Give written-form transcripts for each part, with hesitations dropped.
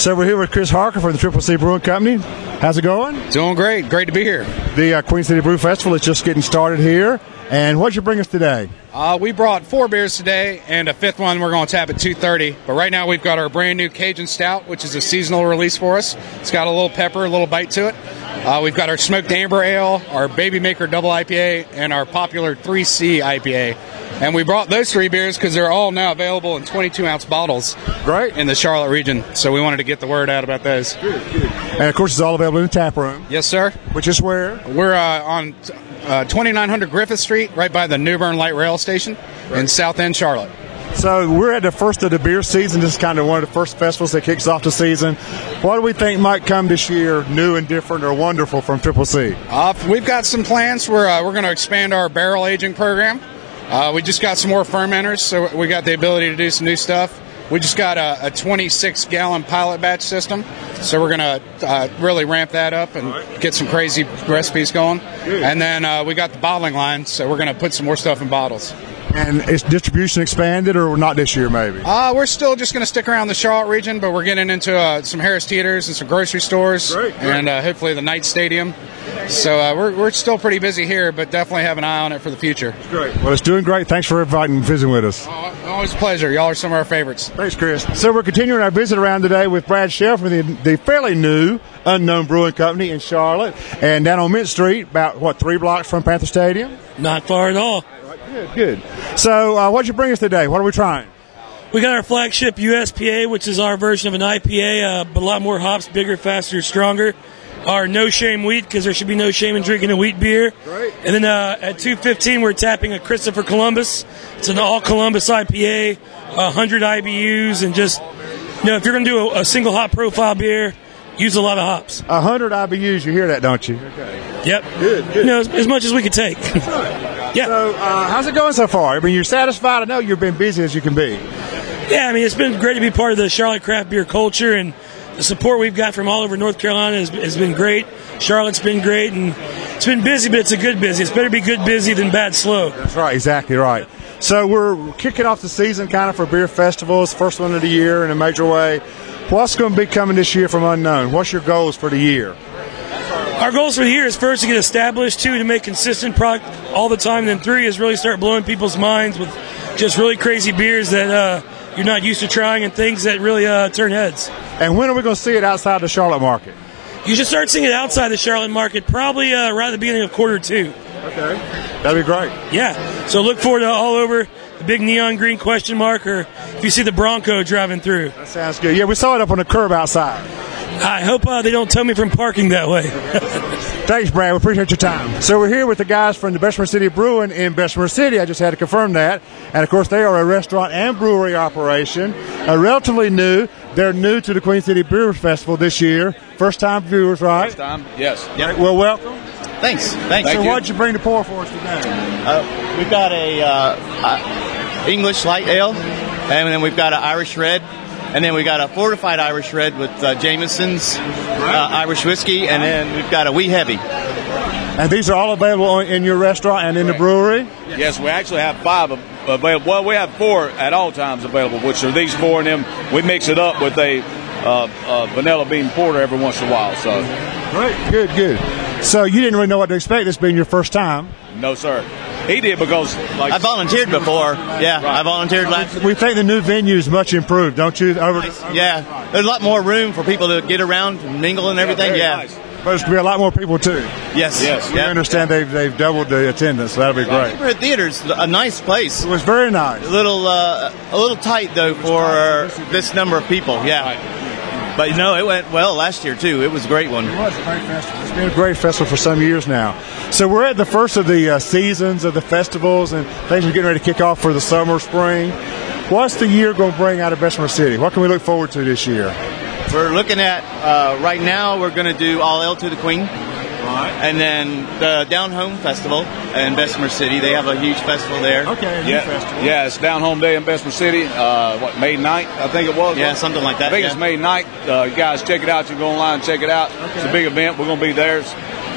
So we're here with Chris Harker from the Triple C Brewing Company. How's it going? Doing great. Great to be here. The Queen City Brewers Festival is just getting started here. And what'd you bring us today? We brought 4 beers today, and a 5th one we're going to tap at 2:30. But right now we've got our brand new Cajun Stout, which is a seasonal release for us. It's got a little pepper, a little bite to it. We've got our Smoked Amber Ale, our Baby Maker Double IPA, and our popular 3C IPA. And we brought those 3 beers because they're all now available in 22-ounce bottles. Great. In the Charlotte region. So we wanted to get the word out about those. Good. And, of course, it's all available in the tap room. Yes, sir. Which is where? We're on 2900 Griffith Street, right by the New Bern Light Rail Station in South End, Charlotte. So we're at the first of the beer season. This is kind of one of the first festivals that kicks off the season. What do we think might come this year new and different or wonderful from Triple C? We've got some plans. We're going to expand our barrel aging program. We just got some more fermenters, so we got the ability to do some new stuff. We just got a 26-gallon pilot batch system, so we're going to really ramp that up and get some crazy recipes going. Good. And then we got the bottling line, so we're going to put some more stuff in bottles. And is distribution expanded or not this year maybe? We're still just going to stick around the Charlotte region, but we're getting into some Harris Teeters and some grocery stores. Great. And hopefully the Knight Stadium. So we're still pretty busy here, but definitely have an eye on it for the future. Great. Well, it's doing great. Thanks for inviting and visiting with us. Always a pleasure. Y'all are some of our favorites. Thanks, Chris. So we're continuing our visit around today with Brad Shell from the fairly new Unknown Brewing Company in Charlotte. And down on Mint Street, about, 3 blocks from Panther Stadium? Not far at all. Good. So what'd you bring us today? What are we trying? We got our flagship USPA, which is our version of an IPA, but a lot more hops, bigger, faster, stronger. Our No Shame wheat, because there should be no shame in drinking a wheat beer. Great. And then at 2:15, we're tapping a Christopher Columbus. It's an all Columbus IPA, 100 IBUs, and just, if you're going to do a single hop profile beer, use a lot of hops. 100 IBUs, you hear that, don't you? Okay. Yep. Good. As much as we could take. Yeah. So how's it going so far? I mean, you're satisfied? I know you've been busy as you can be. Yeah, I mean, it's been great to be part of the Charlotte craft beer culture, and the support we've got from all over North Carolina has been great. Charlotte's been great, and it's been busy, but it's a good busy. It's better to be good busy than bad slow. That's right, exactly right. So we're kicking off the season kind of for beer festivals, first one of the year in a major way. What's going to be coming this year from Unknown? What's your goals for the year? Our goals for the year is first to get established, 2 to make consistent product all the time, and then 3 is really start blowing people's minds with just really crazy beers that you're not used to trying and things that really turn heads. And when are we going to see it outside the Charlotte market? You should start seeing it outside the Charlotte market probably right at the beginning of Q2. Okay. That'd be great. Yeah. So look forward to all over the big neon green question mark, or if you see the Bronco driving through. That sounds good. Yeah, we saw it up on the curb outside. I hope they don't tell me from parking that way. Thanks, Brad. We appreciate your time. So we're here with the guys from the Bessemer City Brewing in Bessemer City. I just had to confirm that. And, of course, they are a restaurant and brewery operation, relatively new. They're new to the Queen City Brewers Festival this year. First-time viewers, right? First time, yes. Yep. Well, welcome. Thanks. So what'd you bring to pour for us today? We've got a English light ale, and then we've got an Irish red. And then we got a fortified Irish red with Jameson's Irish whiskey, and then we've got a wee heavy. And these are all available in your restaurant and in the brewery? Yes, we actually have 5 available. Well, we have 4 at all times available, which are these 4, and then we mix it up with a vanilla bean porter every once in a while. So, great, good. So you didn't really know what to expect, this being your first time? No, sir. He did because I volunteered before. Yeah, right. I volunteered last. We think the new venue is much improved, don't you? Yeah, there's a lot more room for people to get around and mingle and everything. Yeah. Nice. But there's going to be a lot more people too. Yes. We understand they've doubled the attendance, so that'll be great. Neighborhood Theater's a nice place. It was very nice. A little tight though for this number of people. Yeah. Right. But it went well last year too. It was a great one. It was a great festival. It's been a great festival for some years now. So we're at the first of the seasons of the festivals, and things are getting ready to kick off for the summer, spring. What's the year going to bring out of Bessemer City? What can we look forward to this year? We're looking at, right now, we're going to do All Ale to the Queen. Right. And then the Down Home Festival in Bessemer City. They have a huge festival there. Okay, festival. Yeah, it's Down Home Day in Bessemer City. May 9th, I think it was. Yeah, something like that. I think it's May 9th. You guys check it out. You can go online and check it out. Okay. It's a big event. We're going to be there.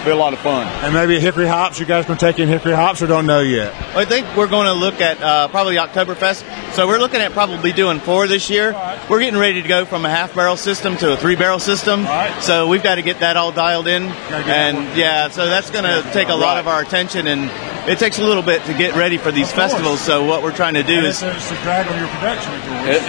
be a lot of fun. And maybe hickory hops. You guys going to take in hickory hops or don't know yet? I think we're going to look at probably Oktoberfest. So we're looking at probably doing 4 this year. We're getting ready to go from a half-barrel system to a 3-barrel system. So we've got to get that all dialed in. And, yeah, so that's going to take a lot of our attention, and it takes a little bit to get ready for these festivals. So what we're trying to do is to drag on your production.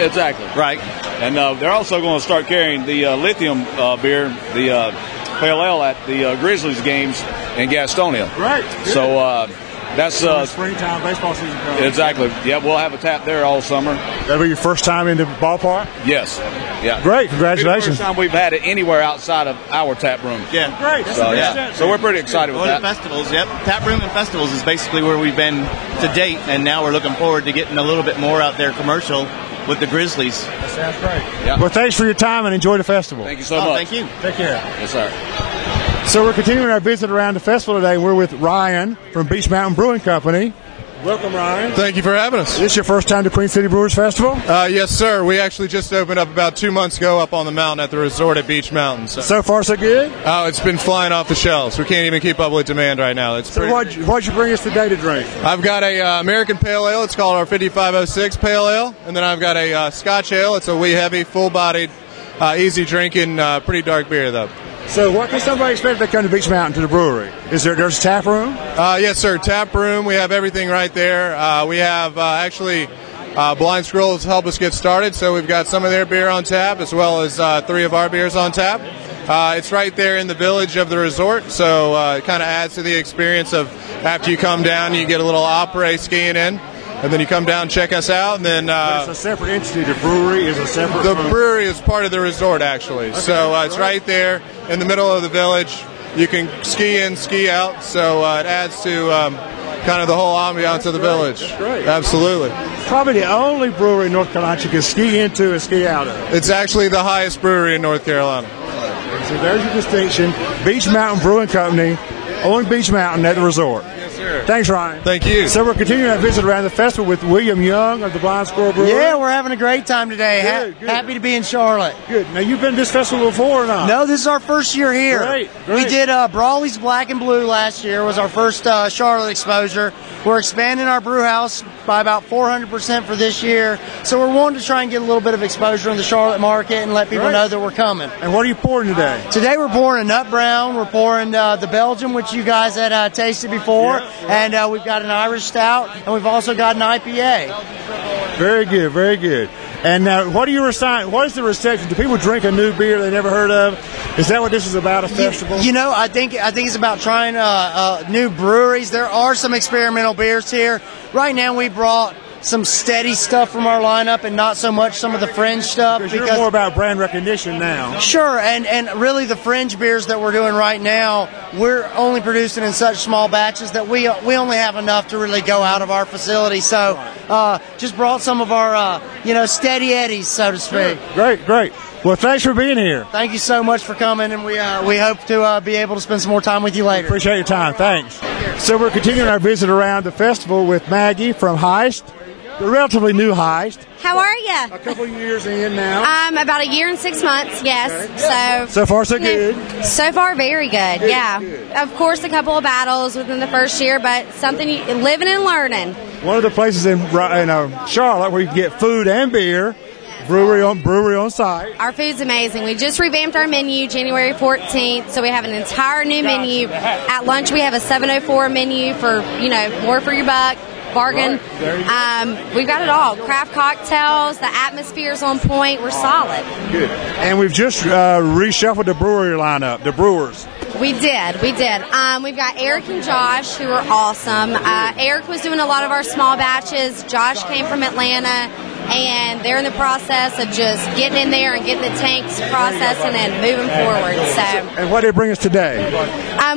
Exactly. Right. And they're also going to start carrying the lithium beer, the pale ale at the Grizzlies games in Gastonia. Right. Good. So that's springtime baseball season coming. Exactly. Yeah, we'll have a tap there all summer. That'll be your first time in the ballpark? Yes. Yeah. Great. Congratulations. It's the first time we've had it anywhere outside of our tap room. Yeah. Great. So, yeah. So we're pretty excited with that. Festivals, yep. Tap room and festivals is basically where we've been to date, and now we're looking forward to getting a little bit more out there commercial with the Grizzlies. That sounds great. Yeah. Well, thanks for your time and enjoy the festival. Thank you so much. Thank you. Take care. Yes, sir. So we're continuing our visit around the festival today. We're with Ryan from Beach Mountain Brewing Company. Welcome, Ryan. Thank you for having us. Is this your first time to Queen City Brewers Festival? Yes, sir. We actually just opened up about 2 months ago up on the mountain at the resort at Beach Mountain. So far, so good? Oh, it's been flying off the shelves. We can't even keep up with demand right now. So what'd you bring us today to drink? I've got a American Pale Ale. It's called our 5506 Pale Ale. And then I've got a Scotch Ale. It's a wee heavy, full-bodied, easy drinking, pretty dark beer, though. So what can somebody expect if they come to Beach Mountain to the brewery? There's a tap room? Yes, sir. Tap room. We have everything right there. We have actually Blind Squirrels help us get started, so we've got some of their beer on tap as well as 3 of our beers on tap. It's right there in the village of the resort, so it kind of adds to the experience of after you come down, you get a little après skiing in. And then you come down and check us out, and then but it's a separate entity. The brewery is a separate. The brewery is part of the resort, actually. Okay. So it's right there in the middle of the village. You can ski in, ski out. So it adds to kind of the whole ambiance of the village. That's great. Absolutely. Probably the only brewery in North Carolina you can ski into and ski out of. It's actually the highest brewery in North Carolina. So there's your distinction. Beach Mountain Brewing Company on Beach Mountain at the resort. Thanks, Ryan. Thank you. So we're continuing our visit around the festival with William Young of the Blind Squirrel Brewery. Yeah, we're having a great time today. Good. Happy to be in Charlotte. Good. Now, you've been to this festival before or not? No, this is our first year here. Great. We did Brawley's Black and Blue last year. Was our first Charlotte exposure. We're expanding our brew house by about 400% for this year. So we're wanting to try and get a little bit of exposure in the Charlotte market and let people know that we're coming. And what are you pouring today? Today we're pouring a Nut Brown. We're pouring the Belgium, which you guys had tasted before. Yeah. And we've got an Irish Stout, and we've also got an IPA. Very good, very good. And now, what is the reception? Do people drink a new beer they never heard of? Is that what this is about, a festival? You know, I think it's about trying new breweries. There are some experimental beers here. Right now, we brought some steady stuff from our lineup and not so much some of the fringe stuff. Because you're more about brand recognition now. Sure, and really the fringe beers that we're doing right now, we're only producing in such small batches that we only have enough to really go out of our facility. So just brought some of our, steady eddies, so to speak. Sure. Great. Well, thanks for being here. Thank you so much for coming, and we hope to be able to spend some more time with you later. Appreciate your time. Thanks. So we're continuing our visit around the festival with Maggie from Heist. The relatively new Heist. How are you? A couple of years in now. About a year and 6 months, yes. Okay. So far, so good. So far, very good, yeah. Good. Of course, a couple of battles within the first year, but something living and learning. One of the places in Charlotte where you can get food and beer. Brewery on site. Our food's amazing. We just revamped our menu January 14th, so we have an entire new menu. At lunch, we have a 704 menu for, more for your buck. Bargain. Right. We've got it all. Craft cocktails. The atmosphere's on point. We're solid. Good. And we've just reshuffled the brewery lineup. The brewers. We did. We've got Eric and Josh, who are awesome. Eric was doing a lot of our small batches. Josh came from Atlanta, and they're in the process of just getting in there and getting the tanks processing and moving forward. So. And what did they bring us today?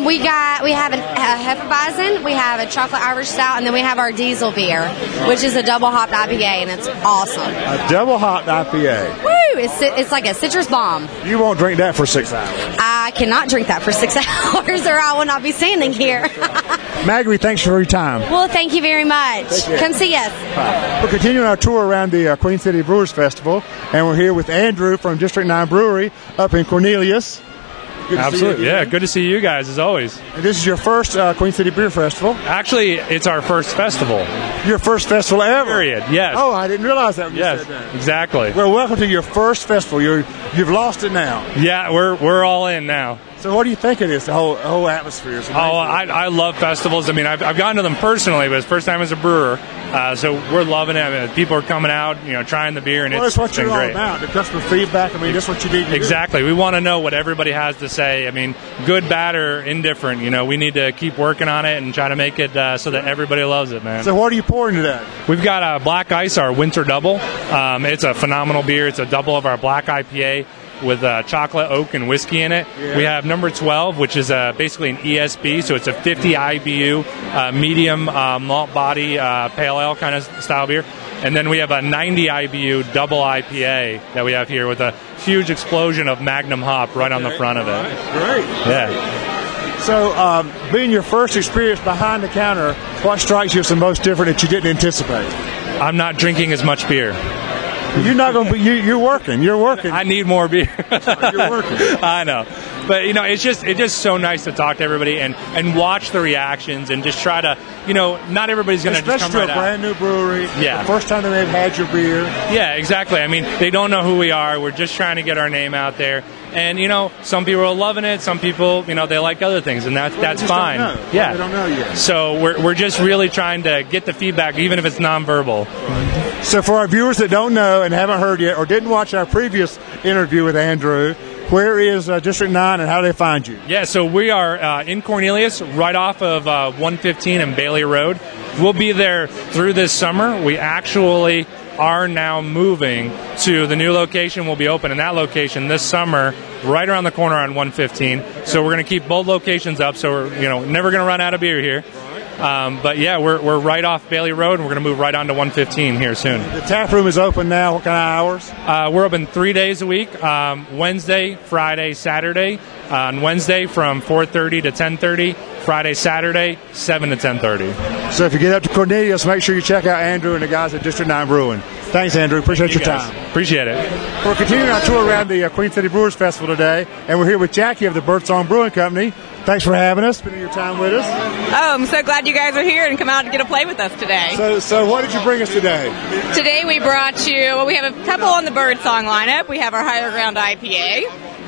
We have a Hefeweizen, we have a chocolate Irish Stout, and then we have our diesel beer, which is a double hopped IPA, and it's awesome. A double hopped IPA. Woo! It's like a citrus bomb. You won't drink that for 6 hours. I cannot drink that for 6 hours, or I will not be standing here. Maggie, thanks for your time. Well, thank you very much. Come see us. We're continuing our tour around the Queen City Brewers Festival, and we're here with Andrew from District 9 Brewery up in Cornelius. Good Absolutely. To see you. Yeah, good to see you guys as always. And this is your first Queen City Beer Festival. Actually, it's our first festival. Your first festival ever. Period. Yes. Oh, I didn't realize that when you Yes. said that. Exactly. Well, welcome to your first festival. You've lost it now. Yeah, we're all in now. So what do you think of this, the whole atmosphere? Oh, I love festivals. I mean, I've gotten to them personally, but it's first time as a brewer. So we're loving it. I mean, people are coming out, trying the beer, and well, it's what been you're all great. about. The customer feedback. I mean, that's what you need to Exactly. We want to know what everybody has to say. I mean, good, bad, or indifferent. We need to keep working on it and try to make it so that everybody loves it, man. So what are you pouring today? We've got Black Ice, our winter double. It's a phenomenal beer. It's a double of our Black IPA with chocolate, oak, and whiskey in it. Yeah. We have number 12, which is basically an ESB, so it's a 50 IBU medium malt body pale ale kind of style beer. And then we have a 90 IBU double IPA that we have here with a huge explosion of Magnum hop right on the front of it. Great. Yeah. So, being your first experience behind the counter, what strikes you as the most different that you didn't anticipate? I'm not drinking as much beer. You're not going to be. You're working. You're working. I need more beer. You're working. I know, but it's just so nice to talk to everybody and watch the reactions and just try to not everybody's going to just come Especially right a out. brand new brewery. Yeah. The first time they may have had your beer. Yeah, exactly. I mean, they don't know who we are. We're just trying to get our name out there. And some people are loving it. Some people, they like other things, and that's fine. Don't know. Yeah, They don't know yet. So we're just really trying to get the feedback, even if it's nonverbal. So for our viewers that don't know and haven't heard yet or didn't watch our previous interview with Andrew, where is District 9 and how do they find you? Yeah, so we are in Cornelius, right off of 115 and Bailey Road. We'll be there through this summer. We actually are now moving to the new location. We'll be open in that location this summer, right around the corner on 115. So we're going to keep both locations up. So we're never going to run out of beer here. But yeah, we're right off Bailey Road, and we're going to move right on to 115 here soon. The tap room is open now. What kind of hours? We're open 3 days a week, Wednesday, Friday, Saturday. On Wednesday from 4:30 to 10:30, Friday, Saturday, 7 to 10:30. So if you get up to Cornelius, make sure you check out Andrew and the guys at District 9 Brewing. Thanks, Andrew. Appreciate your time. Appreciate it. We're continuing our tour around the Queen City Brewers Festival today, and we're here with Jackie of the Birdsong Brewing Company. Thanks for having us, spending your time with us. Oh, I'm so glad you guys are here and come out and get to play with us today. So what did you bring us today? Today we brought you, we have a couple on the Birdsong lineup. We have our Higher Ground IPA,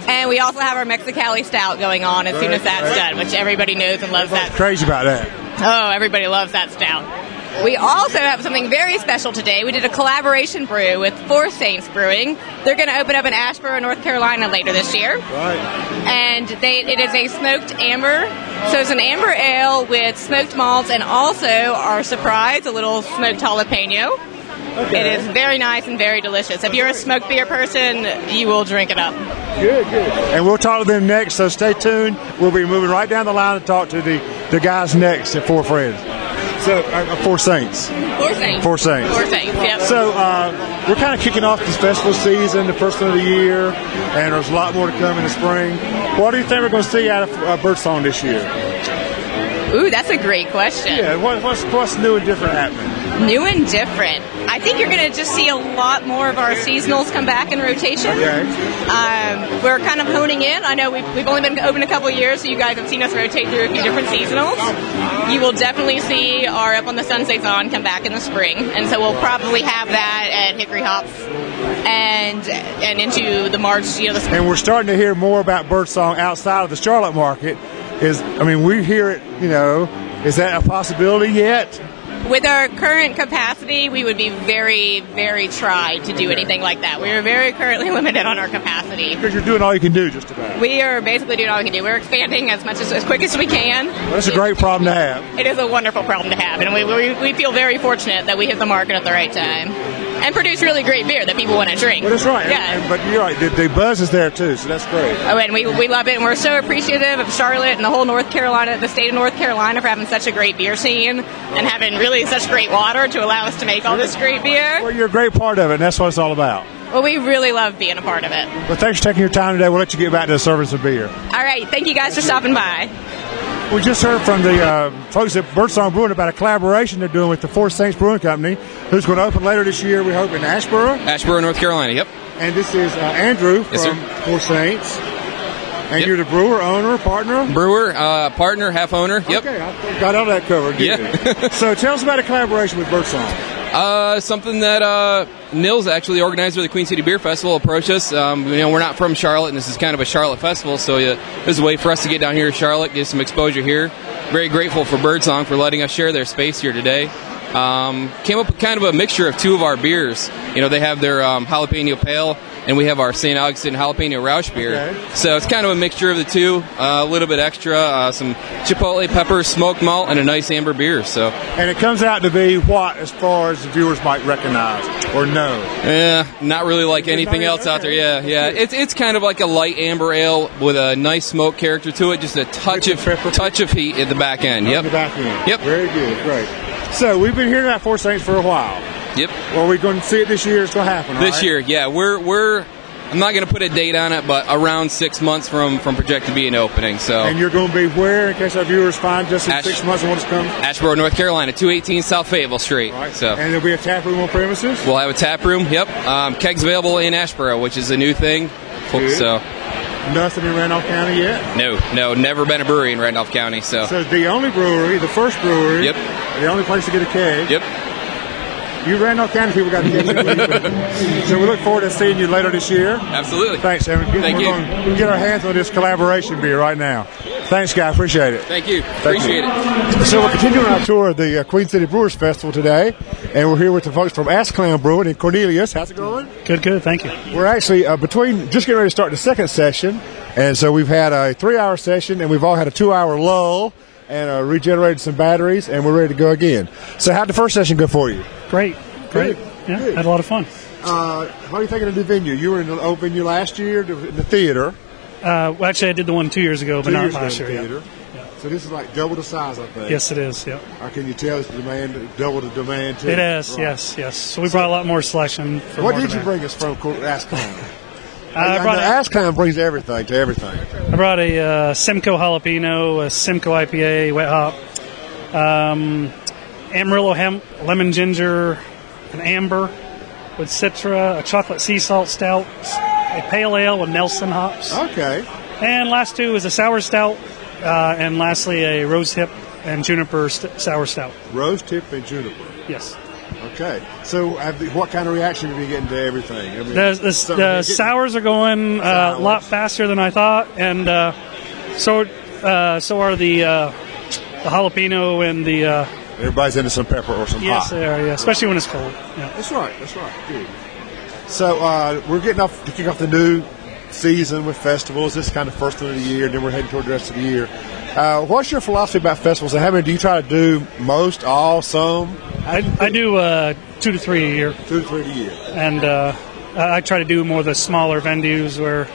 and we also have our Mexicali Stout going on as soon as that's done, which everybody knows and loves that. Crazy about that. Oh, everybody loves that stout. We also have something very special today. We did a collaboration brew with Four Saints Brewing. They're going to open up in Asheboro, North Carolina later this year. Right. And it is a smoked amber. So it's an amber ale with smoked malts and also, our surprise, a little smoked jalapeno. Okay. It is very nice and very delicious. If you're a smoked beer person, you will drink it up. Good. And we'll talk to them next, so stay tuned. We'll be moving right down the line to talk to the guys next at Four Friends. So, Four Saints. Four Saints. Four Saints. Four Saints, yep. So, we're kind of kicking off this festival season, the first one of the year, and there's a lot more to come in the spring. What do you think we're going to see out of Birdsong this year? Ooh, that's a great question. Yeah, what's new and different happening? New and different. I think you're going to just see a lot more of our seasonals come back in rotation. Okay. We're kind of honing in. I know we've only been open a couple of years, so you guys have seen us rotate through a few different seasonals. You will definitely see our Up on the Sun Saison come back in the spring, and so we'll probably have that at Hickory Hops and into the March, the spring. And we're starting to hear more about Birdsong outside of the Charlotte market. We hear it, is that a possibility yet? With our current capacity, we would be very, very tried to do anything like that. We are very currently limited on our capacity. Because you're doing all you can do, just about. We are basically doing all we can do. We're expanding as quick as we can. Well, that's a great problem to have. It is a wonderful problem to have, and we feel very fortunate that we hit the market at the right time and produce really great beer that people want to drink. Well, that's right. Yeah. But you're right. The buzz is there too, so that's great. Oh, and we love it, and we're so appreciative of Charlotte and the whole the state of North Carolina for having such a great beer scene and having really such great water to allow us to make all this great beer. Well, you're a great part of it, and that's what it's all about. Well, we really love being a part of it. Well, thanks for taking your time today. We'll let you get back to the service of beer. All right. Thank you guys for stopping by. We just heard from the folks at Birdsong Brewing about a collaboration they're doing with the Four Saints Brewing Company, who's going to open later this year, we hope, in Asheboro. Asheboro, North Carolina, yep. And this is Andrew Yes, from sir. Four Saints. And you're the brewer, owner, partner? Brewer, partner, half owner. Yep. Okay, I got all that covered. Yeah. So tell us about a collaboration with Birdsong. Something that Nils, actually organizer of the Queen City Beer Festival, approached us. We're not from Charlotte, and this is kind of a Charlotte festival, so this is a way for us to get down here to Charlotte, get some exposure here. Very grateful for Birdsong for letting us share their space here today. Came up with kind of a mixture of two of our beers. They have their jalapeno pale, and we have our St. Augustine jalapeno Roush beer. Okay. So it's kind of a mixture of the two, a little bit extra, some chipotle pepper, smoked malt, and a nice amber beer. So. And it comes out to be what, as far as the viewers might recognize or know? Yeah, not really like anything else out there. Yeah. It's kind of like a light amber ale with a nice smoke character to it, just a touch of heat at the back end. Yep. The back end. Yep. Very good. Great. So we've been hearing about Four Saints for a while. Yep. Well, we're going to see it this year. It's going to happen, This right? year, yeah. We're I'm not going to put a date on it, but around 6 months from projected being opening. So. And you're going to be where, in case our viewers find just in 6 months and want to come? Asheboro, North Carolina, 218 South Fayetteville Street. Right. So. And there'll be a tap room on premises? We'll have a tap room, yep. Kegs available in Asheboro, which is a new thing. Good. So. Nothing in Randolph County yet? No, never been a brewery in Randolph County. So the only brewery, the first brewery, yep. The only place to get a keg. Yep. You Randolph County people got to get you. So we look forward to seeing you later this year. Absolutely. Thanks, Evan. Thank you. We're going to get our hands on this collaboration beer right now. Thanks, guy. Appreciate it. Thank you. Appreciate it. So we're continuing our tour of the Queen City Brewers Festival today, and we're here with the folks from Ass Clown Brewing in Cornelius. How's it going? Good. Thank you. We're actually just getting ready to start the second session, and so we've had a 3-hour session, and we've all had a 2-hour lull, and regenerated some batteries, and we're ready to go again. So how'd the first session go for you? Great. Yeah, had a lot of fun. How are you thinking of the venue? You were in the old venue last year, in the theater. Well, actually, I did the one 2 years ago, but not last year. Yeah. So this is like double the size, I think. Yes, it is. Yeah. Can you tell it's double the demand too? It is. Right. Yes. So we brought a lot more selection. What did you bring us from Ass Clown? Ass Clown brings everything to everything. I brought a Simcoe jalapeno, a Simcoe IPA, wet hop, Amarillo hemp, lemon ginger, an amber with Citra, a chocolate sea salt stout, a pale ale with Nelson hops. Okay. And last two is a sour stout, and lastly a rose hip and juniper sour stout. Rose tip and juniper. Yes. Okay. So what kind of reaction have you getting to everything? The sours are going a lot faster than I thought, and so are the jalapeno and the... Everybody's into some pepper or some hot. Yes, they are, yeah, especially when it's cold. Yeah. That's right. Good. So we're getting off to kick off the new season with festivals. This is kind of first one of the year, and then we're heading toward the rest of the year. What's your philosophy about festivals? And how many do you try to do? Most, all, some? I do 2 to 3 a year. 2 to 3 a year. And I try to do more of the smaller venues where...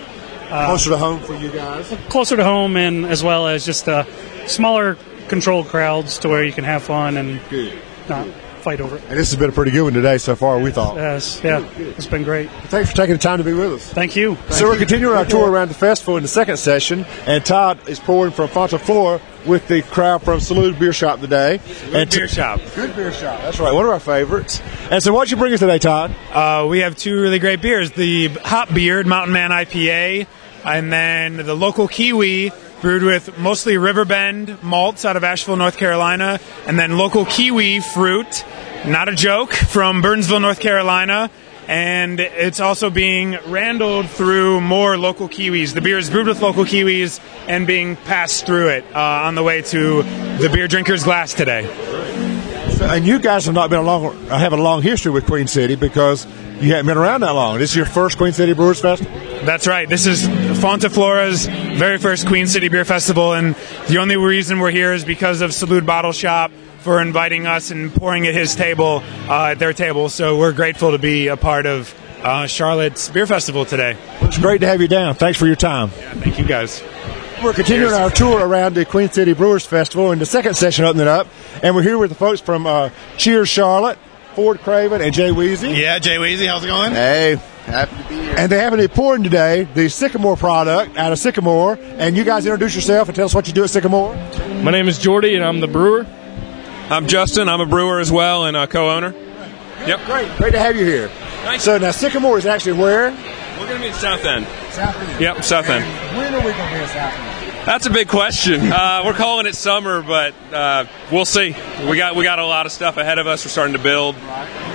closer to home for you guys? Closer to home, and as well as just smaller controlled crowds to where you can have fun and not fight over it. And this has been a pretty good one today so far, we thought. Yes, yeah. It's been great. Thanks for taking the time to be with us. Thank you. So we're continuing our tour around the festival in the second session, and Todd is pouring from Fonta Flora with the crowd from Salute Beer Shop today. Good beer shop. Good beer shop. That's right. One of our favorites. And so what'd you bring us today, Todd? We have two really great beers. The Hop Beard Mountain Man IPA, and then the Local Kiwi, brewed with mostly Riverbend malts out of Asheville, North Carolina, and then Local Kiwi fruit, not a joke, from Burnsville, North Carolina. And it's also being randled through more local kiwis. The beer is brewed with local kiwis and being passed through it on the way to the beer drinker's glass today. And you guys have not been have a long history with Queen City because you haven't been around that long. This is your first Queen City Brewers Festival? That's right. This is Fonta Flora's very first Queen City Beer Festival, and the only reason we're here is because of Salute Bottle Shop for inviting us and pouring at his table, at their table. So we're grateful to be a part of Charlotte's Beer Festival today. It's great to have you down. Thanks for your time. Yeah, thank you guys. We're continuing our tour around the Queen City Brewers Festival, and the second session opening up, and we're here with the folks from Cheers Charlotte, Ford Craven, and Jay Weezy. Yeah, Jay Weezy, how's it going? Hey, happy to be here. And they have an pouring today, the Sycamore product out of Sycamore, and you guys introduce yourself and tell us what you do at Sycamore. My name is Jordy, and I'm the brewer. I'm Justin. I'm a brewer as well and a co-owner. Yep. Great to have you here. So now Sycamore is actually where? We're going to be in South End. South End. Yep, South End. When are we going to be in South End? That's a big question. We're calling it summer, but we'll see. We got a lot of stuff ahead of us. We're starting to build.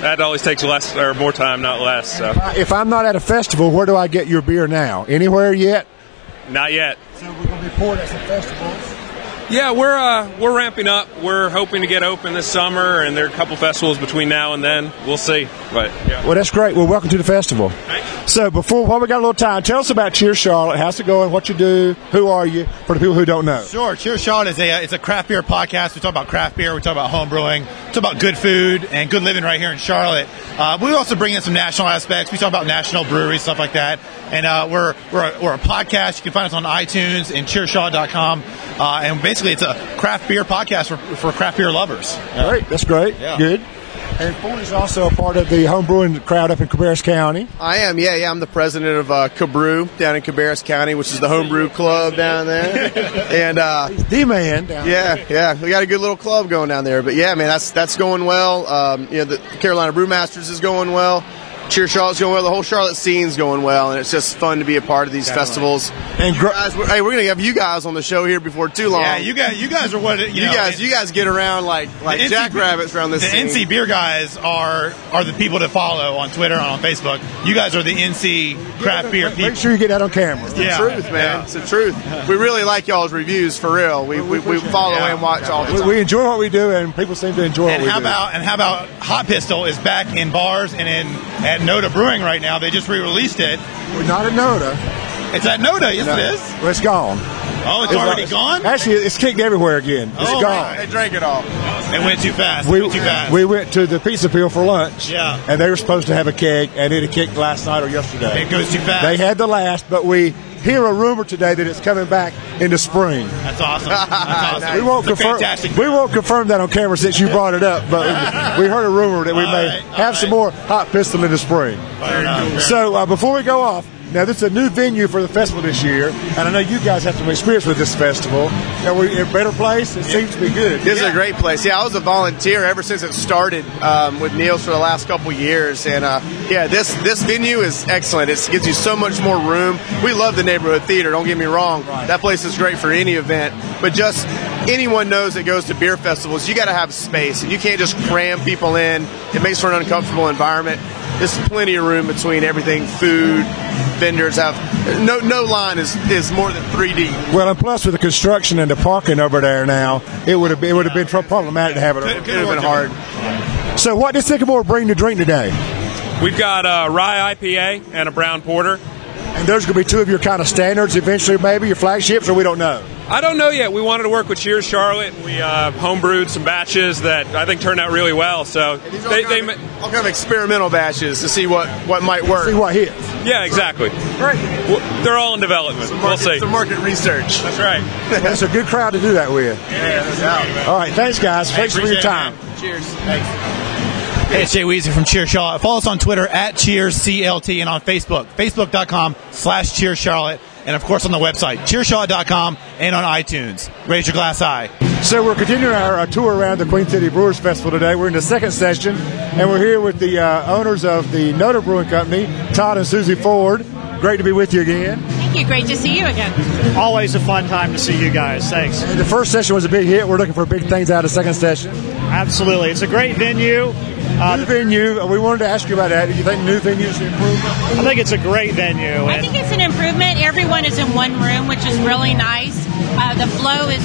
That always takes less or more time, not less. So. If I'm not at a festival, where do I get your beer now? Anywhere yet? Not yet. So we're going to be poured at some festivals. Yeah, we're ramping up. We're hoping to get open this summer, and there are a couple festivals between now and then. We'll see. But yeah. Well, that's great. Well, welcome to the festival. So while we got a little time, tell us about Cheers Charlotte. How's it going? What you do? Who are you? For the people who don't know. Sure. Cheers Charlotte is a craft beer podcast. We talk about craft beer. We talk about home brewing. We talk about good food and good living right here in Charlotte. We also bring in some national aspects. We talk about national breweries, stuff like that. And we're a podcast. You can find us on iTunes and cheershot.com. And basically, it's a craft beer podcast for craft beer lovers. Great. That's great. Yeah. Good. And Ford is also a part of the home brewing crowd up in Cabarrus County. I am, yeah. I'm the president of Cabrew down in Cabarrus County, which is the homebrew club down there. And he's the man down there. Yeah. We got a good little club going down there. But yeah, man, that's going well. The Carolina Brewmasters is going well. Cheer Charlotte's going well. The whole Charlotte scene's going well, and it's just fun to be a part of these festivals. And we're going to have you guys on the show here before too long. Yeah, you guys are what you guys get around like jackrabbits around this. The scene. NC beer guys are the people to follow on Twitter and on Facebook. You guys are the NC craft beer people. Make sure you get that on camera. It's the truth, man. Yeah. It's the truth. We really like y'all's reviews for real. We follow and watch all the time. We enjoy what we do, and people seem to enjoy what we do. And how about Hot Pistol is back in bars and at Noda Brewing right now. They just re-released it. We're not at Noda. It's at Noda. Yes, it is. Well, it's gone. Oh, it's already gone? Actually, it's kicked everywhere again. It's gone. They drank it all. It went too fast. We went to the Pizza Peel for lunch. Yeah. And they were supposed to have a keg, and it had kicked last night or yesterday. It goes too fast. They had the last, but we hear a rumor today that it's coming back in the spring. That's awesome. That's awesome. We won't confirm that on camera since you brought it up, but we heard a rumor that we may have some more Hot Pistol in the spring. So before we go off, now, this is a new venue for the festival this year, and I know you guys have some experience with this festival. Are we in a better place? It seems to be good. This is a great place. Yeah, I was a volunteer ever since it started with Niels for the last couple years, and this venue is excellent. It gives you so much more room. We love the neighborhood theater. Don't get me wrong. Right. That place is great for any event, but just anyone knows that goes to beer festivals, you got to have space, and you can't just cram people in. It makes for an uncomfortable environment. There's plenty of room between everything. Food, vendors have no line is more than 3 deep. Well, and plus with the construction and the parking over there now, it would have been problematic to have it. It would have been hard. So, what does Sycamore bring to drink today? We've got a rye IPA and a brown porter. And those are going to be two of your kind of standards eventually, maybe your flagships, or we don't know. I don't know yet. We wanted to work with Cheers Charlotte. We homebrewed some batches that I think turned out really well. So all kind of experimental batches to see what might work. See what hits. Yeah, exactly. Great. They're all in development. We'll see. Some market research. That's right. That's a good crowd to do that with. Yeah. All right. Thanks, guys. Thanks for your time. Cheers. Thanks. Hey, it's Jay Weezer from Cheers Charlotte. Follow us on Twitter at CheersCLT and on Facebook, facebook.com/Cheers Charlotte. And, of course, on the website, cheershot.com and on iTunes. Raise your glass high. So we're continuing our tour around the Queen City Brewers Festival today. We're in the second session, and we're here with the owners of the Noda Brewing Company, Todd and Susie Ford. Great to be with you again. Thank you. Great to see you again. Always a fun time to see you guys. Thanks. And the first session was a big hit. We're looking for big things out of the second session. Absolutely. It's a great venue. New venue. We wanted to ask you about that. Do you think new venue is an improvement? I think it's a great venue. I think it's an improvement. Everyone is in one room, which is really nice. The flow is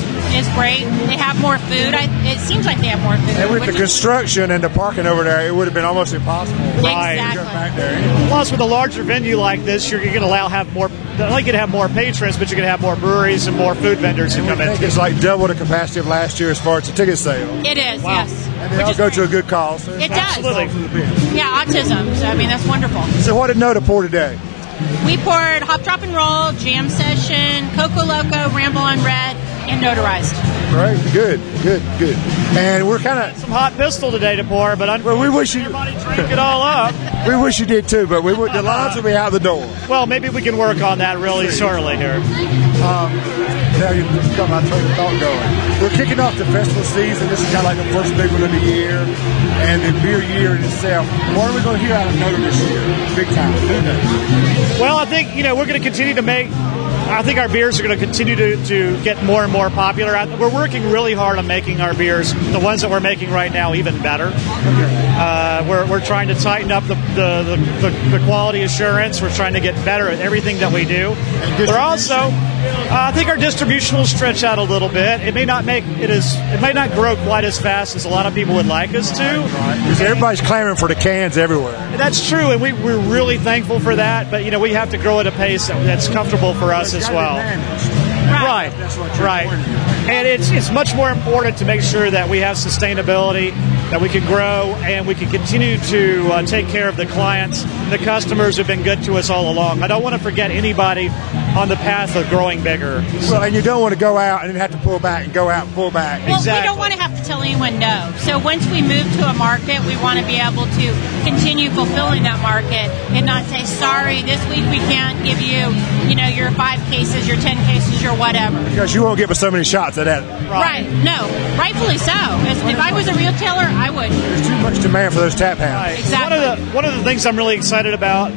great. They have more food. It seems like they have more food. And with the construction and the parking over there, it would have been almost impossible. Right. Exactly. Back there. Plus, with a larger venue like this, you're going to have more. Not only going to have more patrons, but you're going to have more breweries and more food vendors to come in. I think it's like double the capacity of last year as far as the ticket sale. It is, yes. And they all go to a good cause. So it does. Absolutely. Yeah, autism. So, I mean, that's wonderful. So what did Noda pour today? We poured Hop, Drop, and Roll, Jam Session, Coco Loco, Ramble on Red, and Notarized. Right, good. And we're kind of some Hot Pistol today to pour, but we wish you everybody drink it all up. We wish you did too, but the lines will be out the door. Well, maybe we can work on that really shortly here. how you got my train of thought going. We're kicking off the festival season. This is kind of like the first big one of the year, and the beer year in itself. What are we going to hear out of Notre this year? Big time. Well, I think, we're going to continue to make. I think our beers are going to continue to get more and more popular. We're working really hard on making our beers, the ones that we're making right now, even better. We're trying to tighten up the quality assurance. We're trying to get better at everything that we do. We're also, I think our distribution will stretch out a little bit. It may not grow quite as fast as a lot of people would like us to. Because everybody's clamoring for the cans everywhere. That's true, and we're really thankful for that. But we have to grow at a pace that's comfortable for us as well. Right. And it's much more important to make sure that we have sustainability, that we can grow, and we can continue to take care of the clients, the customers who've been good to us all along. I don't want to forget anybody on the path of growing bigger. Well, and you don't want to go out and then have to pull back and go out and pull back. Well, we don't want to have to tell anyone no. So once we move to a market, we want to be able to continue fulfilling that market and not say, sorry, this week we can't give you, your 5 cases, your 10 cases, your whatever. Because you won't give us so many shots at that. Right. No. Rightfully so. If I was a retailer, I would. There's too much demand for those tap houses. Right. Exactly. One of the things I'm really excited about,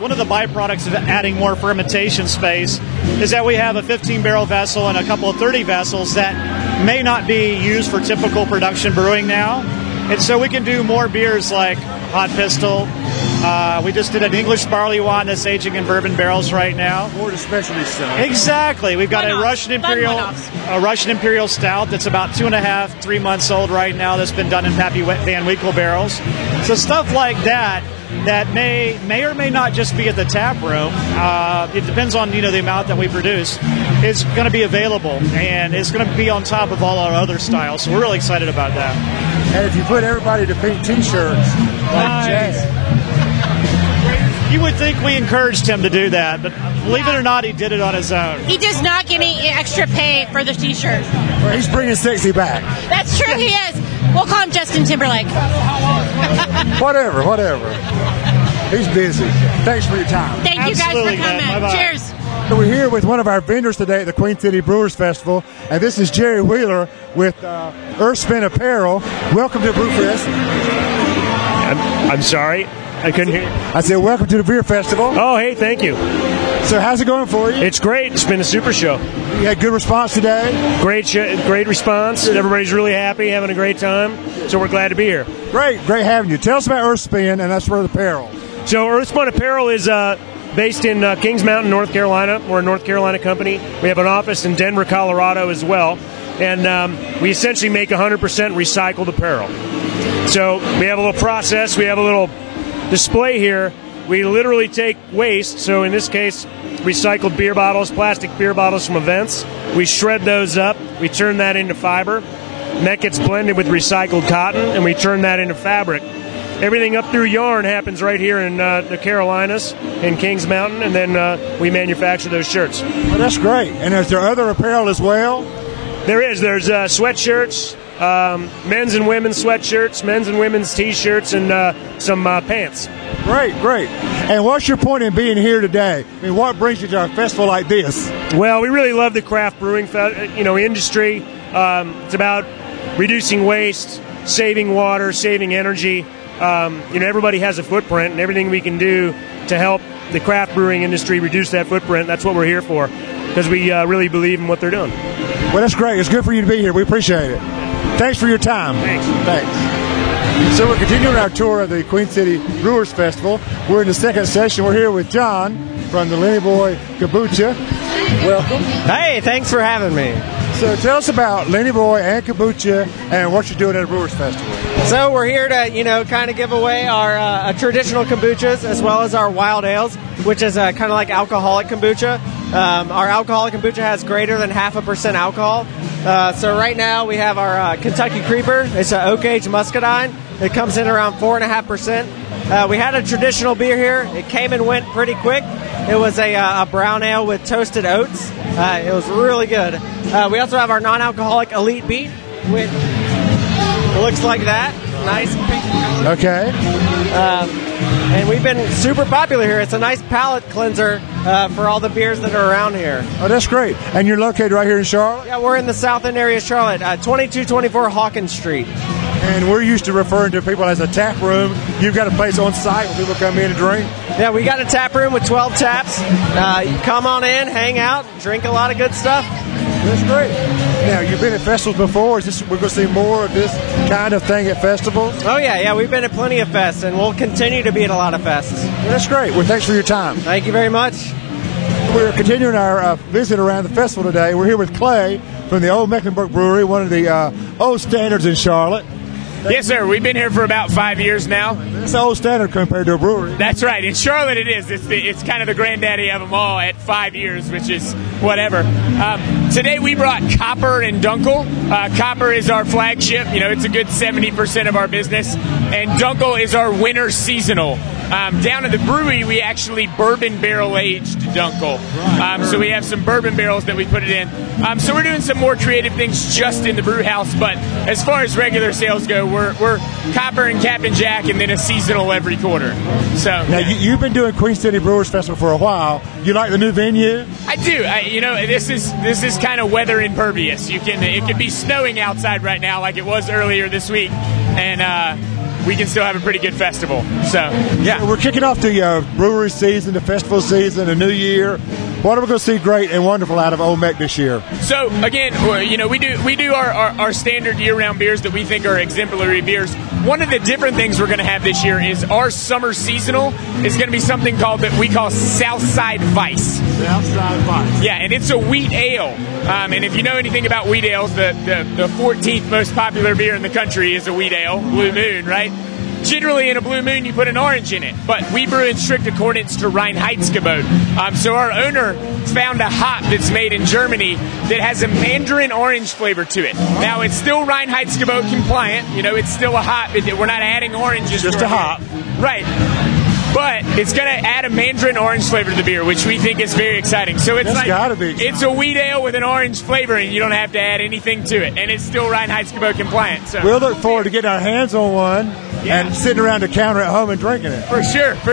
one of the byproducts of adding more fermentation space, is that we have a 15-barrel vessel and a couple of 30 vessels that may not be used for typical production brewing now. And so we can do more beers like Hot Pistol. We just did an English barley wine that's aging in bourbon barrels right now. More the specialty stuff. Exactly. We've got a Russian Imperial Stout that's about 2.5, 3 months old right now that's been done in Pappy Van Winkle barrels. So stuff like that may or may not just be at the tap room. It depends on the amount that we produce. It's going to be available, and it's going to be on top of all our other styles. So we're really excited about that. And if you put everybody to pink T-shirts, like Jay. You would think we encouraged him to do that, but believe it or not, he did it on his own. He does not get any extra pay for the T-shirt. Well, he's bringing sexy back. That's true, he is. We'll call him Justin Timberlake. Whatever. He's busy. Thanks for your time. Thank you guys for coming. Cheers. So we're here with one of our vendors today at the Queen City Brewers Festival, and this is Jerry Wheeler with Earthspin Apparel. Welcome to Brewfest. I'm sorry, I couldn't hear. I said welcome to the Beer Festival. Oh, hey, thank you. So how's it going for you? It's great. It's been a super show. You had good response today? Great response. Everybody's really happy, having a great time. So we're glad to be here. Great having you. Tell us about Earthspin, and that's for the apparel. So Earthspin Apparel is based in Kings Mountain, North Carolina. We're a North Carolina company. We have an office in Denver, Colorado as well. And we essentially make 100% recycled apparel. So we have a little process. We have a little display here. We literally take waste, so in this case, recycled beer bottles, plastic beer bottles from events. We shred those up. We turn that into fiber. And that gets blended with recycled cotton, and we turn that into fabric. Everything up through yarn happens right here in the Carolinas, in Kings Mountain, and then we manufacture those shirts. Well, that's great. And is there other apparel as well? There is. There's sweatshirts, men's and women's sweatshirts, men's and women's T-shirts, and some pants. Great. And what's your point in being here today? I mean, what brings you to a festival like this? Well, we really love the craft brewing industry. It's about reducing waste, saving water, saving energy. Everybody has a footprint, and everything we can do to help the craft brewing industry reduce that footprint, that's what we're here for, because we really believe in what they're doing. Well, that's great. It's good for you to be here. We appreciate it. Thanks for your time. Thanks. So we're continuing our tour of the Queen City Brewers Festival. We're in the second session. We're here with John from the Lenny Boy Kombucha. Welcome. Hey, thanks for having me. So tell us about Lenny Boy and kombucha and what you're doing at the Brewers Festival. So we're here to, kind of give away our traditional kombuchas as well as our wild ales, which is kind of like alcoholic kombucha. Our alcoholic kombucha has greater than 0.5% alcohol. So right now we have our Kentucky Creeper. It's an oak-aged muscadine. It comes in around 4.5%. We had a traditional beer here. It came and went pretty quick. It was a brown ale with toasted oats. It was really good. We also have our non-alcoholic Elite Beat, which looks like that. Nice. Okay. and we've been super popular here. It's a nice palate cleanser for all the beers that are around here. Oh, that's great. And you're located right here in Charlotte? Yeah, we're in the south end area of Charlotte, 2224 Hawkins Street. And we're used to referring to people as a tap room. You've got a place on site where people come in and drink? Yeah, we got a tap room with 12 taps. You come on in, hang out, drink a lot of good stuff. That's great. Now, you've been at festivals before. We're going to see more of this kind of thing at festivals? Oh, yeah. We've been at plenty of fests, and we'll continue to be at a lot of fests. Well, that's great. Well, thanks for your time. Thank you very much. We're continuing our visit around the festival today. We're here with Clay from the Old Mecklenburg Brewery, one of the old standards in Charlotte. Yes, sir. We've been here for about 5 years now. It's old standard compared to a brewery. That's right. In Charlotte, it is. It's kind of the granddaddy of them all at 5 years, which is whatever. Today we brought Copper and Dunkel. Copper is our flagship. It's a good 70% of our business. And Dunkel is our winter seasonal. Down at the brewery, we actually bourbon barrel aged Dunkel. So we have some bourbon barrels that we put it in. So we're doing some more creative things just in the brew house. But as far as regular sales go, we're Copper and Captain Jack, and then a seasonal every quarter. So now you've been doing Queen City Brewers Festival for a while. You like the new venue? I do. This is kind of weather impervious. It could be snowing outside right now, like it was earlier this week, and we can still have a pretty good festival. So, yeah. So we're kicking off the brewery season, the festival season, a new year. What are we going to see great and wonderful out of Old Meck this year? So, again, we do our standard year-round beers that we think are exemplary beers. One of the different things we're going to have this year is our summer seasonal is going to be something that we call Southside Vice. Southside Vice. Yeah, and it's a wheat ale. And if you know anything about wheat ales, the 14th most popular beer in the country is a wheat ale, Blue Moon, right? Generally, in a Blue Moon, you put an orange in it, but we brew in strict accordance to Reinheitsgebot. So our owner found a hop that's made in Germany that has a mandarin orange flavor to it. Now, it's still Reinheitsgebot compliant. It's still a hop. We're not adding oranges. Just a hop. Right. But it's going to add a mandarin orange flavor to the beer, which we think is very exciting. So it's gotta be. It's a wheat ale with an orange flavor, and you don't have to add anything to it. And it's still Reinheitsgebot compliant. So we'll look forward to getting our hands on one and sitting around the counter at home and drinking it. For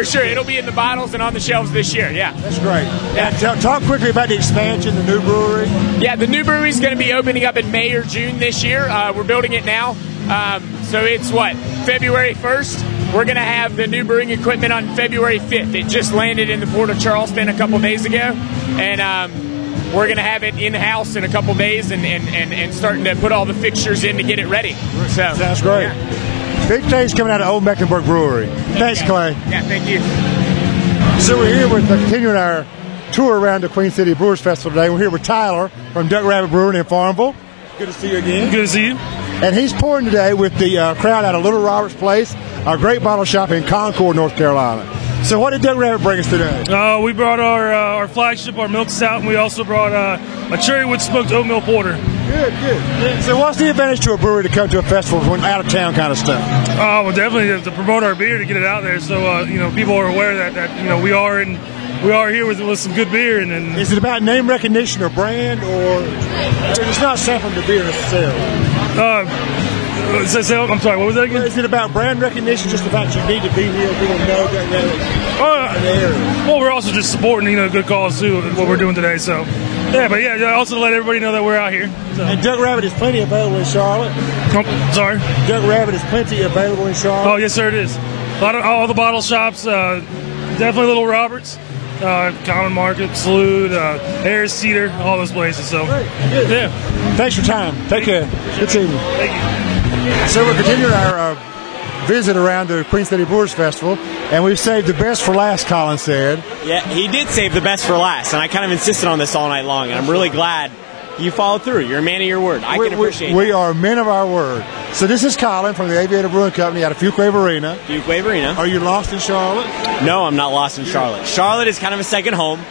sure. It'll be in the bottles and on the shelves this year, yeah. That's great. Yeah. Talk quickly about the expansion, the new brewery. Yeah, the new brewery is going to be opening up in May or June this year. We're building it now. So it's February 1st. We're going to have the new brewing equipment on February 5th. It just landed in the port of Charleston a couple days ago. And we're going to have it in-house in a couple days and starting to put all the fixtures in to get it ready. So sounds great. Yeah. Big things coming out of Old Mecklenburg Brewery. Thanks, Clay. Yeah, thank you. So we're here with continuing our tour around the Queen City Brewers Festival today. We're here with Tyler from Duck Rabbit Brewing in Farmville. Good to see you again. Good to see you. And he's pouring today with the crowd out of Little Roberts Place, our great bottle shop in Concord, North Carolina. So what did Duck Rabbit bring us today? We brought our flagship, our milk stout, and we also brought a cherry wood smoked oatmeal porter. Good. So what's the advantage to a brewery to come to a festival when out of town kind of stuff? Well, definitely to promote our beer, to get it out there, so people are aware that we are here with some good beer. And is it about name recognition or brand, or it's not sampling the beer necessarily? I'm sorry, what was that again? Is it about brand recognition, just the fact you need to be here, people know that well, we're also just supporting good cause too, what we're doing today. So also to let everybody know that we're out here. So. And Duck Rabbit is plenty available in Charlotte. Sorry, Duck Rabbit is plenty available in Charlotte. Oh yes, sir, it is. All the bottle shops, definitely Little Roberts, Common Market, Salute, Harris Cedar, all those places. So Good. Yeah. Thanks for your time. Take care. Good seeing you. Thank you. So we're continuing our visit around the Queen City Brewers Festival, and we've saved the best for last, Colin said. Yeah, he did save the best for last, and I kind of insisted on this all night long, and I'm really glad you followed through. You're a man of your word. I can appreciate it. We are men of our word. So this is Colin from the Aviator Brewing Company out of Fuquay Arena. Are you lost in Charlotte? No, I'm not lost in Charlotte. Charlotte is kind of a second home.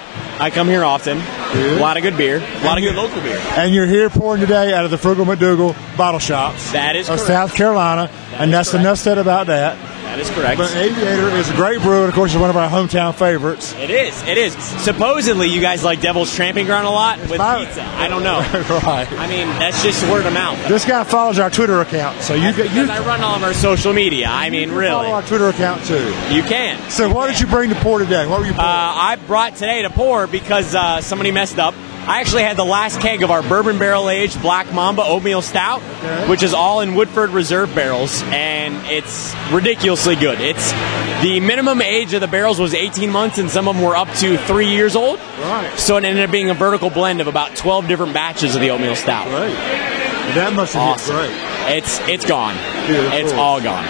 I come here often. Good. A lot of good beer. A lot of good local beer. And you're here pouring today out of the Frugal McDougal bottle shops. That is correct. Of South Carolina. And that's enough said about that. That is correct. But Aviator is a great brew, and of course, it's one of our hometown favorites. It is. It is. Supposedly, you guys like Devil's Tramping Ground a lot with pizza. I don't know. Right. I mean, that's just word of mouth. This guy follows our Twitter account, so you I run all of our social media. I mean, really. Follow our Twitter account too. You can. So, what did you bring to pour today? What were you pouring? I brought today to pour because somebody messed up. I actually had the last keg of our bourbon barrel-aged Black Mamba Oatmeal Stout, which is all in Woodford Reserve barrels, and it's ridiculously good. It's the minimum age of the barrels was 18 months, and some of them were up to 3 years old. Right. So it ended up being a vertical blend of about 12 different batches of the oatmeal stout. Right. That must have awesome. been great. It's gone. It's all gone.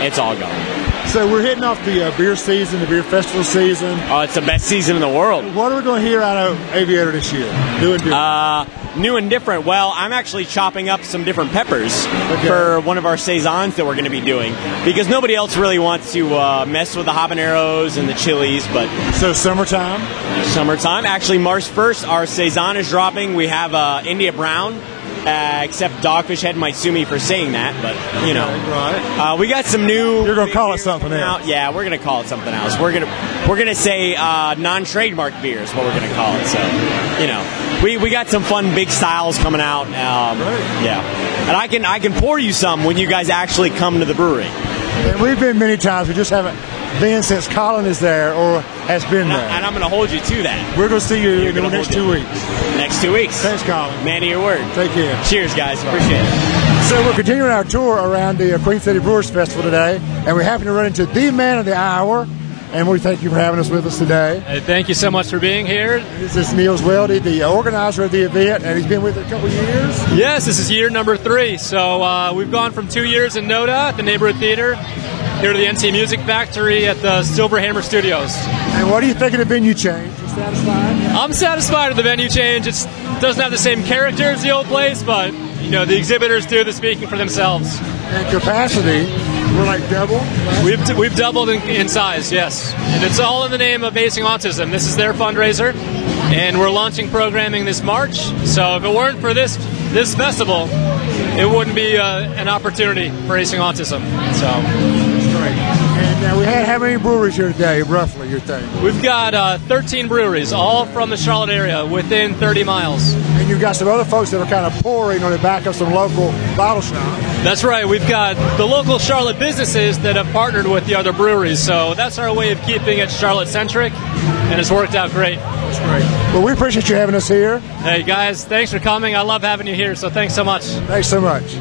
It's all gone. So we're hitting off the beer season, the beer festival season. Oh, it's the best season in the world. What are we going to hear out of Aviator this year? New and different. New and different. Well, I'm actually chopping up some different peppers for one of our saisons that we're going to be doing because nobody else really wants to mess with the habaneros and the chilies. But so summertime. Summertime. Actually, March 1st, our saison is dropping. We have India Brown. Except Dogfish Head might sue me for saying that, but you know, right. We got some new. You're gonna call it something else. Yeah, we're gonna call it something else. We're gonna say non-trademark beer is what we're gonna call it. So, you know, we got some fun big styles coming out. Yeah, and I can pour you some when you guys actually come to the brewery. And we've been many times. We just haven't been since Colin is there or has been there. And I'm going to hold you to that. We're going to see you in the next 2 weeks. Next 2 weeks. Thanks, Colin. Man of your word. Take care. Cheers, guys. Appreciate it. So we're continuing our tour around the Queen City Brewers Festival today, and we happen to run into the man of the hour. And we thank you for having us with us today. Thank you so much for being here. This is Niels Weldy, the organizer of the event, and he's been with it a couple of years. Yes, this is year number 3. So we've gone from 2 years in NODA at the Neighborhood Theater here to the NC Music Factory at the Silver Hammer Studios. And what do you think of the venue change? You satisfied? I'm satisfied with the venue change. It doesn't have the same character as the old place, but you know the exhibitors do the speaking for themselves. And capacity, we're like double? We've doubled in size, yes. And it's all in the name of Acing Autism. This is their fundraiser, and we're launching programming this March. So if it weren't for this festival, it wouldn't be an opportunity for Acing Autism. So that's great. And we had how many breweries here today, roughly, you think? We've got 13 breweries, all from the Charlotte area, within 30 miles. And you've got some other folks that are kind of pouring on the back of some local bottle shops. That's right. We've got the local Charlotte businesses that have partnered with the other breweries. So that's our way of keeping it Charlotte-centric, and it's worked out great. That's great. Well, we appreciate you having us here. Hey, guys, thanks for coming. I love having you here, so thanks so much. Thanks so much.